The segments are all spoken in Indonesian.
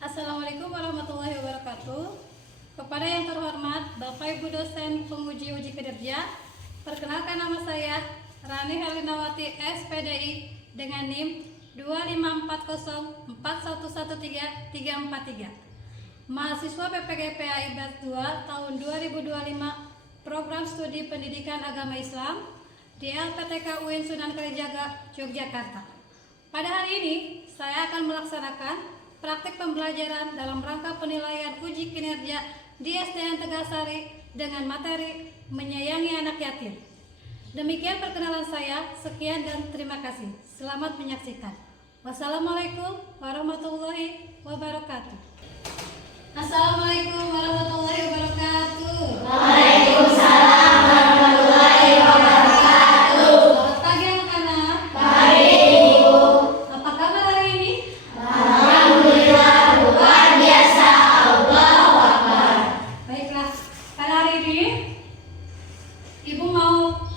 Assalamualaikum warahmatullahi wabarakatuh. Kepada yang terhormat Bapak Ibu dosen penguji uji kinerja, perkenalkan nama saya Rani Helinawati SPDI dengan NIM 25404113343. Mahasiswa PPGPAI Batch 2 tahun 2025 Program Studi Pendidikan Agama Islam di LPTK UIN Sunan Kalijaga, Yogyakarta. Pada hari ini saya akan melaksanakan praktik pembelajaran dalam rangka penilaian uji kinerja di SDN Tegasari dengan materi menyayangi anak yatim. Demikian perkenalan saya, sekian dan terima kasih. Selamat menyaksikan. Wassalamualaikum warahmatullahi wabarakatuh. Assalamualaikum warahmatullahi wabarakatuh. Waalaikumsalam warahmatullahi wabarakatuh. Selamat pagi anak-anak. Pagi Ibu. Apa kabar hari ini? Alhamdulillah luar biasa. Allahu Akbar. Baiklah, pada hari ini Ibu mau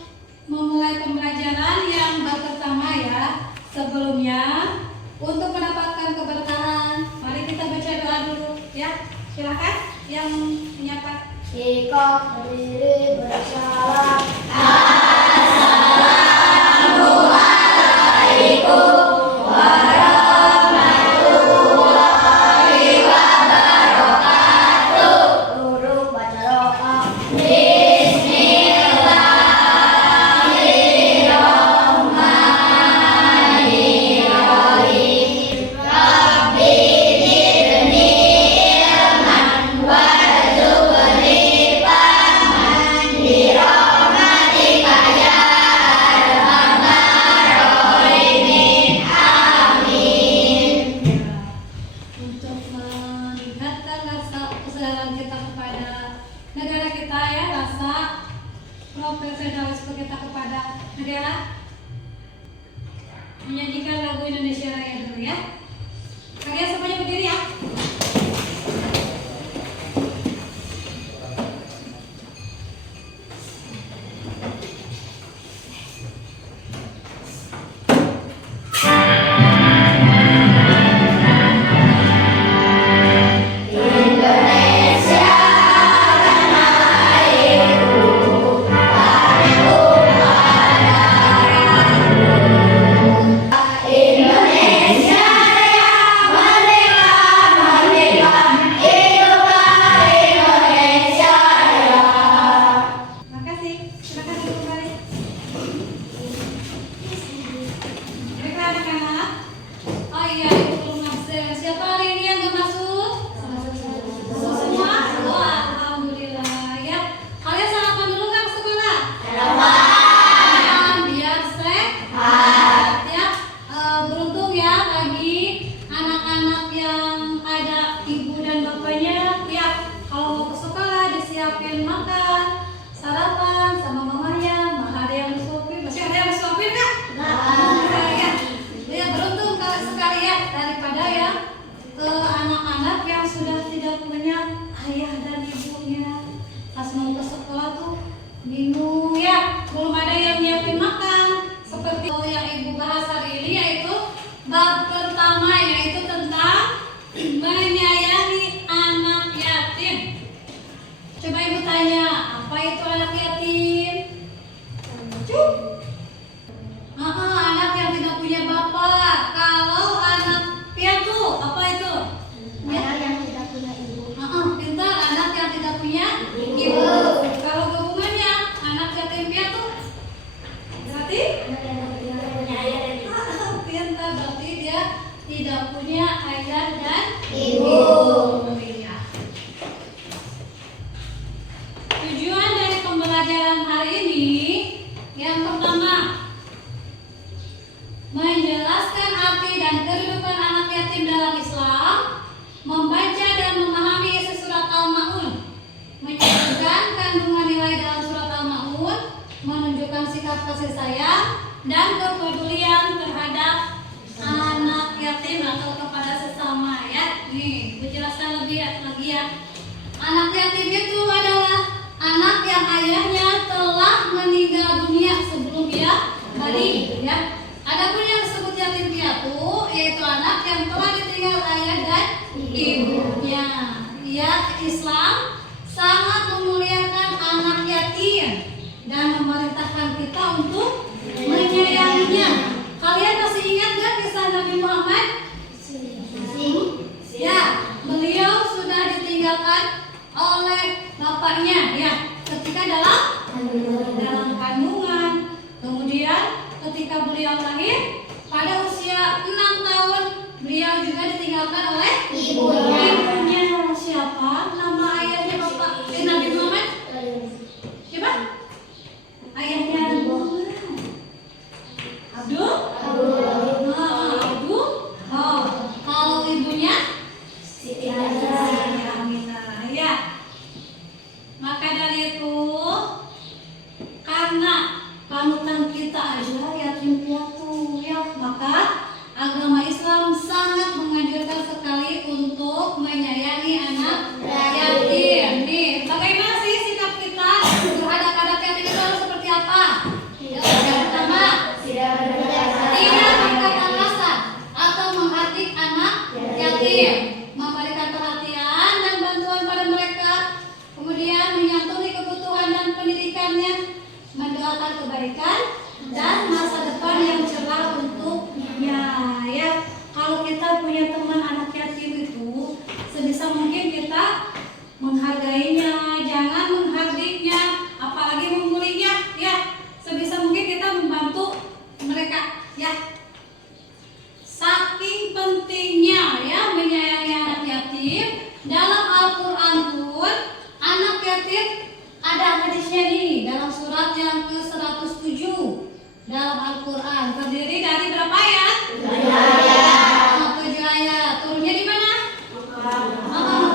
memulai pembelajaran yang bab pertama ya. Sebelumnya, untuk mendapatkan keberkahan, mari kita baca doa dulu ya. Silakan yang menyapa. Jika berdiri bersalam. Guru baca doa. Untuk meningkatkan rasa kesadaran kita kepada negara kita ya, rasa profesionalisme kita kepada negara, menyanyikan lagu Indonesia Raya dulu ya. Kalian semuanya berdiri ya. Makasih. Silakan duduk kembali. Baiklah anak-anak. Oh iya, Ibu belum absen. Siapa hari ini yang gak masuk? Semua? Oh, alhamdulillah ya. Kalian sarapan dulu kan ke sekolah? Sarapan. Biar sehat ya. Beruntung ya bagi anak-anak yang ada ibu dan bapaknya ya. Kalau mau ke sekolah disiapin makan, sarapan sama mamanya. Mah ada yang disuapin. Masih ada yang disuapin kan? Ya. Ya, beruntung sekali ya daripada ya anak-anak yang sudah tidak punya ayah dan ibunya. Pas mau ke sekolah tuh bingung ya, belum ada yang nyiapin makan. Seperti yang Ibu bahas hari ini yaitu bab pertama, yaitu tentang menyayangi anak yatim. Coba Ibu tanya, apa itu anak yatim? Anak yang tidak punya bapak. Kalau anak piatu, apa itu? Anak yang tidak punya ibu. Pintar, anak yang tidak punya ibu. Kalau gabungannya anak yatim piatu, berarti Anak yang tidak punya ayah dan ibu. pintar, berarti dia tidak punya ayah dan Ibu. Iya. Tujuan dari pembelajaran hari ini yang pertama, menjelaskan arti dan kehidupan anak yatim dalam Islam, membaca dan memahami isi surat Al-Ma'un, menyebutkan kandungan nilai dalam surat Al-Ma'un, menunjukkan sikap kasih sayang dan kepedulian terhadap anak yatim atau kepada sesama ya. Nih, gue jelaskan lebih lagi ya. Anak yatim itu adalah anak yang ayahnya telah meninggal dunia sebelum dia balik ya. Adapun yang disebut yatim piatu yaitu anak yang telah ditinggal ayah dan ibu. Islam sangat memuliakan anak yatim dan memerintahkan kita untuk menyayanginya. Kalian masih ingat gak kisah Nabi Muhammad? Ya, beliau sudah ditinggalkan oleh bapaknya ya ketika dalam kandungan. Kemudian ketika beliau lahir pada usia 6 tahun beliau juga ditinggalkan oleh ibunya. Siapa nama ayahnya bapak Nabi Muhammad? Siapa? Ayahnya Nabi Muhammad. Abdul. Oh, kalau ibunya Siti Aminah. Ya. Maka dari itu karena panutan kita aja yatim piatu ya, maka agama Islam sangat menganjurkan sekali untuk menyayangi anak yatim. Nih, bagaimana sih sikap kita terhadap anak yatim itu harus seperti apa? Yang pertama, tidak berkata kasar atau menghardik anak yatim, memberikan perhatian dan bantuan pada mereka, kemudian menyantuni kebutuhan dan pendidikannya, mendoakan kebaikan dan masa depan yang cerah untuknya. Ya, kalau kita punya teman anak yatim itu, sebisa mungkin kita menghargainya, jangan menghardiknya, apalagi membulinya. Ya, sebisa mungkin kita membantu mereka. Ya, saking pentingnya ya menyayangi anak yatim. Dalam Al-Quran pun anak yatim ada hadisnya nih dalam surat yang ke-107 dalam Al-Quran, terdiri dari berapa ayat? 7 ayat. Turunnya di mana?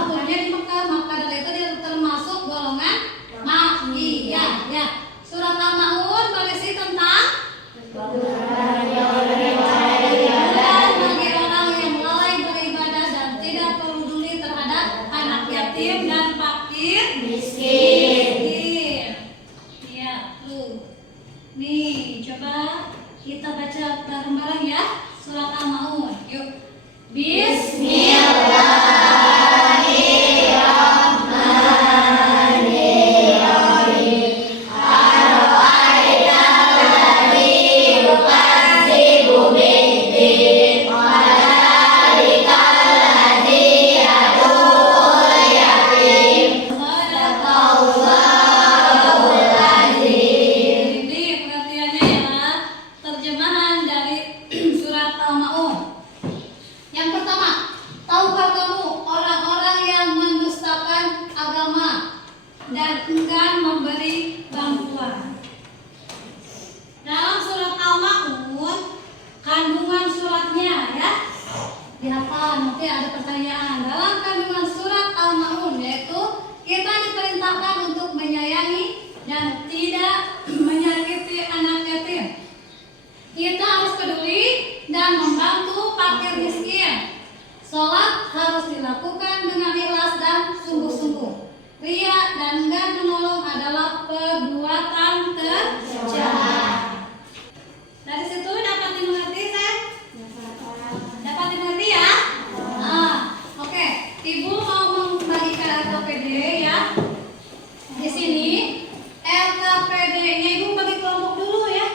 Turunnya di Mekah. Maka dari itu dia termasuk golongan Makkiyah. Ya. Surat Al-Maun berisi tentang bagi orang yang lalai beribadah dan tidak peduli terhadap anak yatim dan fakir miskin. Ya, tuh. Nih, coba kita baca bareng-bareng ya surat Al-Maun. Yuk. Ini perhatiannya ya, terjemahan dari surat Al-Maun. Yang pertama, tahukah kamu orang-orang yang mendustakan agama dan enggan memberi bantuan? Dalam surat Al-Maun, kandungan suratnya ya, dihafal, nanti ada pertanyaan. Dalam kandungan surat Al-Maun yaitu kita diperintahkan untuk menyayangi dan tidak menyakiti anak yatim. Kita harus peduli dan membantu fakir miskin. Sholat harus dilakukan dengan ikhlas dan sungguh-sungguh. Ria dan enggan menolong adalah perbuatan tercela. Dari situ dapat dimengerti, Sen? Dapat dimengerti ya? Oke. Ibu mau membagikan RKPD ya. Di sini RKPD-nya Ibu bagi kelompok dulu ya.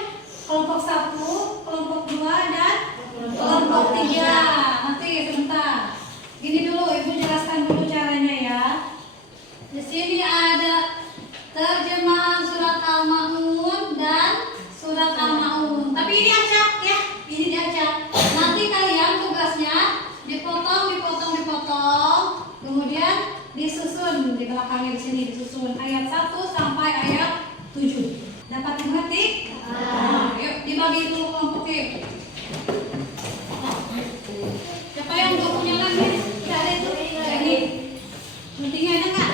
Kelompok 1, kelompok 2 dan kelompok 3. Nanti sebentar. Gini dulu, Ibu jelaskan dulu caranya ya. Di sini ada terjemahan surat Al-Maun dan surat Al-Maun. Tapi ini acak ya, ini diacak. Nanti kalian tugasnya dipotong, kemudian disusun di belakangnya di sini disusun ayat 1 sampai ayat 7. Dapat dimengerti? Yuk dibagi dulu kelompoknya. Siapa yang gak punya lagi? Tidak ada itu. Ini. Pentingnya ada nggak?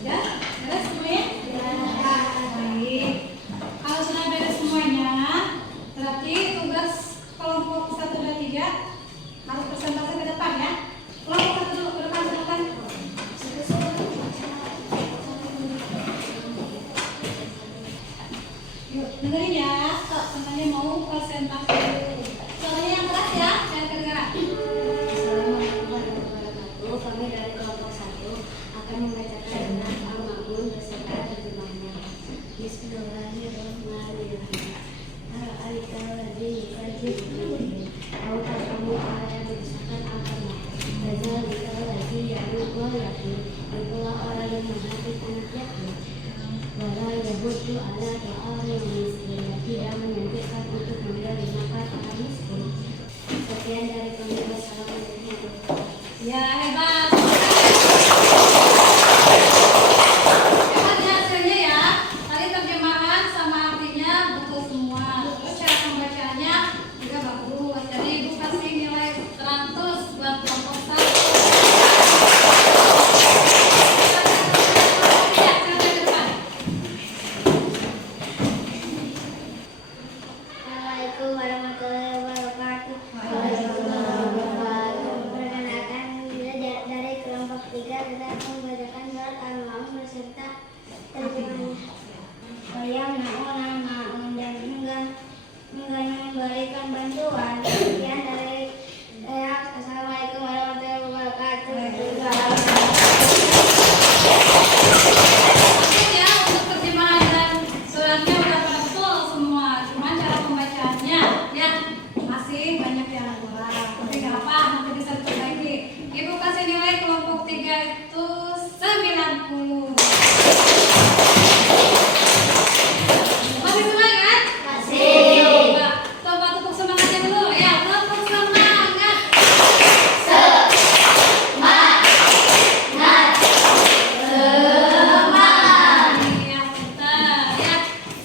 Ya, beres semuanya? Baik. Kalau sudah beres semuanya, berarti tugas kelompok 1 dan 3 harus presentasi ke depan ya. dengerin ya. Kok semuanya mau presentasi dulu. Suaranya yang keras ya, jangan kedengaran. Assalamualaikum warahmatullahi wabarakatuh. Kami dari kelompok 1 akan membacakan tentang Al-Ma'un beserta terjemahnya. Bismillahirrahmanirrahim. Al-Alikaladzi yukadzibul Au kamu ada berdasarkan agama. Al-Alikaladzi yadukul yakin. Itulah orang yang menghati anak yatim. Wala yahudu ala ta'amil miskin. Tidak menyanjurkan untuk memberi makan orang miskin. Sekian dari kami. Wassalamualaikum. Ya, hebat. Hebat ya hasilnya ya. Tadi terjemahan sama artinya betul semua. Terus cara pembacaannya juga bagus. Jadi Ibu kasih nilai 100 buat kelompok 1. Ya, sampai ke depan. Assalamualaikum warahmatullahi wabarakatuh. Perkenalkan, saya dari kelompok 3 tetap membacakan surat Al-Ma'un beserta terjemahnya. Yang ma'un dan enggan memberikan bantuan. Sekian dari saya. Assalamualaikum warahmatullahi wabarakatuh. Oke ya, untuk terjemahan dan suratnya udah pada betul semua. Cuman cara pembacaannya ya masih banyak yang kurang. Tapi nggak apa, nanti bisa diperbaiki. Ibu kasih nilai kelompok 3 itu 90. Masih semangat? Masih. Coba tepuk semangatnya dulu ya. Tepuk semangat. Iya, bentar ya.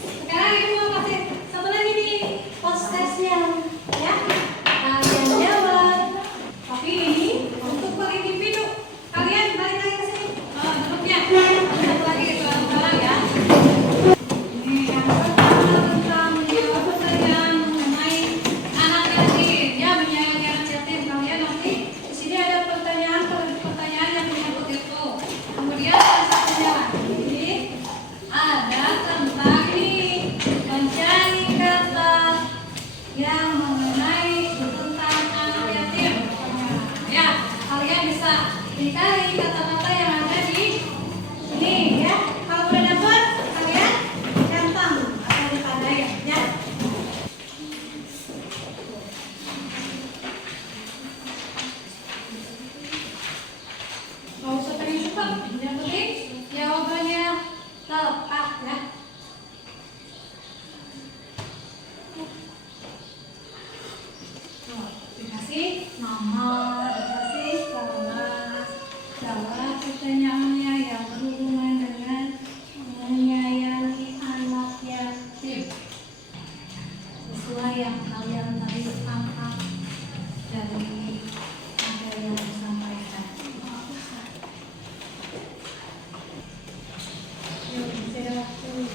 Sekarang ibu mau kasih satu lagi nih posesnya ya. Kalian jawab. Tapi ini untuk per individu. Kalian balik lagi ke sini. Oh, duduknya. Satu lagi soal sekarang ya. Ini yang pertama tentang menjawab pertanyaan mengenai anak yatim. Ya, menyayangi anak yatim. Kalian nanti di sini ada pertanyaan yang menyangkut itu. Kemudian yang satunya lagi ada tentang ini mencari kata yang mengenai tentang anak yatim. Ya, kalian bisa dicari kata-kata yang ada di ini ya. Kalau udah dapat, kalian gampang atau dipandai ya. Nggak usah pengen cepat, yang penting jawabannya tepat ya. Oh, dikasih nama, dikasih kelas, jawab pertanyaannya yang berhubungan dengan menyayangi anak yatim sesuai yang kalian tadi angkat dari materi yang disampaikan. Yuk, istirahat dulu.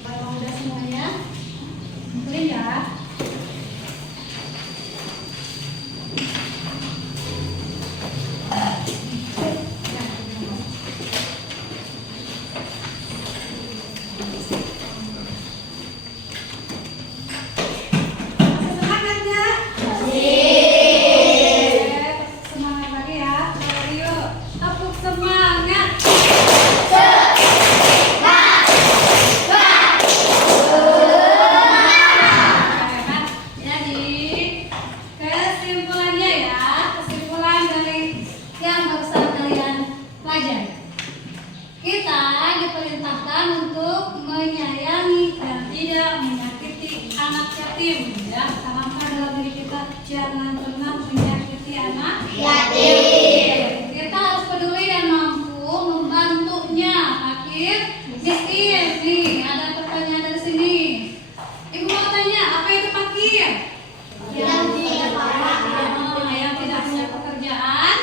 Kalau udah semuanya, kumpulin ya. Masih semangat nggak? Semangat lagi ya. Ayo, tepuk semangat. Jadi kesimpulannya ya, kesimpulan dari yang barusan kalian pelajari. Kita diperintahkan untuk menyayangi dan tidak menyakiti anak yatim ya. Tanamkan dalam diri kita jangan pernah menyakiti anak yatim. Kita harus peduli dan mampu membantunya. Akhir miskin nih, ada pertanyaan dari sini. Ibu mau tanya, apa itu fakir? Yang tidak punya pekerjaan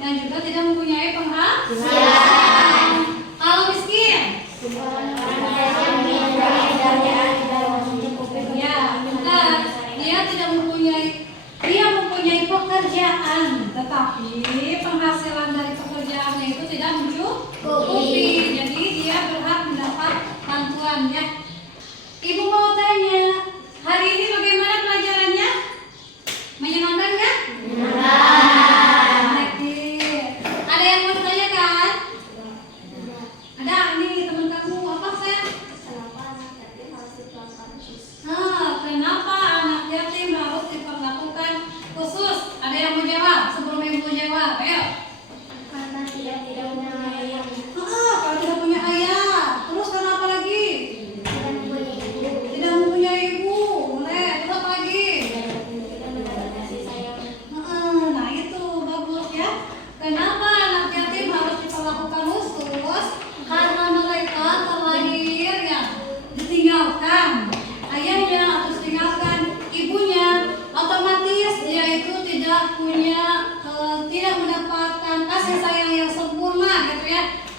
dan juga tidak mempunyai penghasilan. Kalau miskin? Ya, benar. Dia mempunyai pekerjaan, tetapi penghasilan dari pekerjaannya itu tidak mencukupi.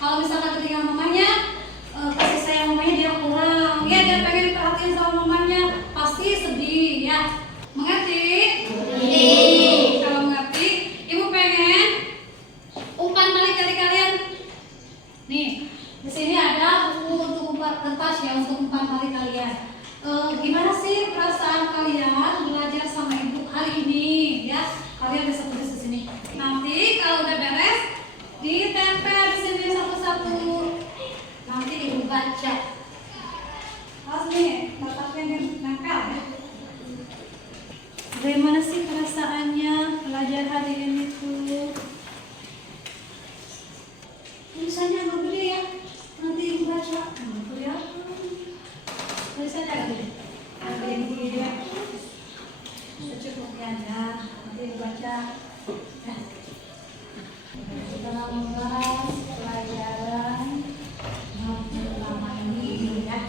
Kalau misalkan ketika mamanya kasih sayang mamanya dia kurang, ya dia pengen diperhatiin sama mamanya, pasti sedih ya. Mengerti? Kalau mengerti, ibu pengen umpan balik dari kalian. Nih, di sini ada buku untuk umpan kertas ya, untuk umpan balik kalian. Gimana sih perasaan kalian belajar sama ibu hari ini ya? Kalian bisa tulis di sini. Nanti kalau udah beres, ditempel di sini satu-satu. Nanti ibu baca. Pas nih, letaknya nempel ya. Bagaimana sih perasaannya belajar hari ini tuh? Tulisannya agak gede ya. Nanti ibu baca. Kelihatan. Tulisannya agak gede. Agak gede ya. Secukupnya aja. Nanti ibu baca. Kita membahas pelajaran pertama ini ya.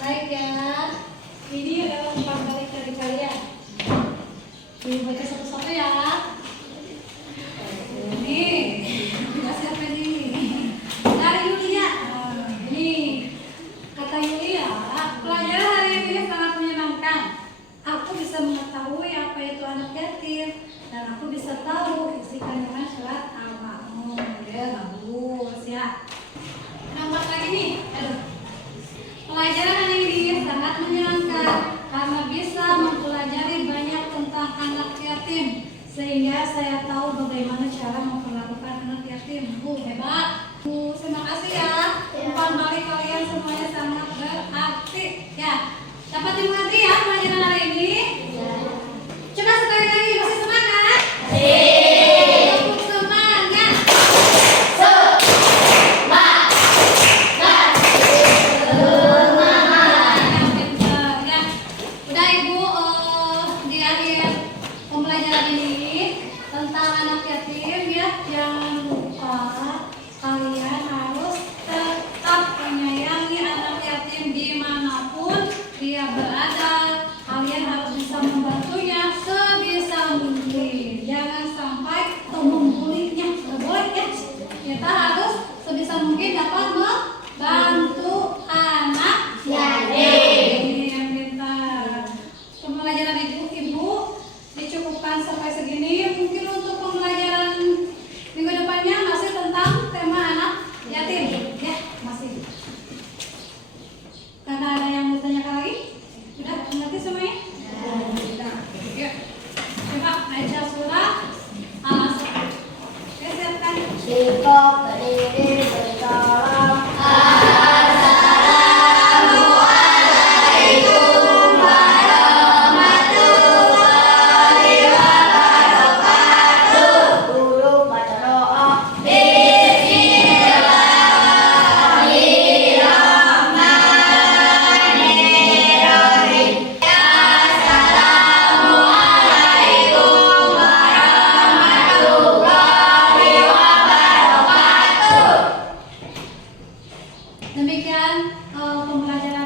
Baik ya, ini adalah umpan balik dari kalian. Baca satu-satu ya. Ini kita siapa nih? Dari Yulia. Ini kata Yulia, pelajaran hari ini sangat menyenangkan. Aku bisa mengetahui apa itu anak yatim dan aku bisa tahu isi kandungan surat Al-Ma'un. Ya, bagus ya. Nampak lagi nih. Aduh. Pelajaran hari ini sangat menyenangkan karena bisa mempelajari banyak tentang anak yatim sehingga saya tahu bagaimana cara memperlakukan anak yatim. Hebat. Terima kasih ya. Umpan balik kalian semuanya sangat berarti ya. Dapat dimengerti ya pelajaran hari ini? Coba sekali lagi, masih semangat? Tepuk semangat. Udah ibu di akhir pembelajaran ini tentang anak yatim ya, jangan lupa kalian harus tetap menyayangi anak yatim dimanapun dia berada. Kalian harus bisa membantunya sebisa mungkin, jangan sampai membulinya. Nggak boleh ya, kita harus sebisa mungkin dapat membantu anak yatim. Pembelajaran ibu dicukupkan sampai segini. Mungkin untuk pembelajaran minggu depannya masih tentang tema anak yatim ya, masih. Karena ada yang mau tanyakan lagi, sudah mengerti semuanya? Sudah. Yuk, coba baca surah Al-Asr. Oke, siapkan. Sikap berdiri bersalam. Demikian pembelajaran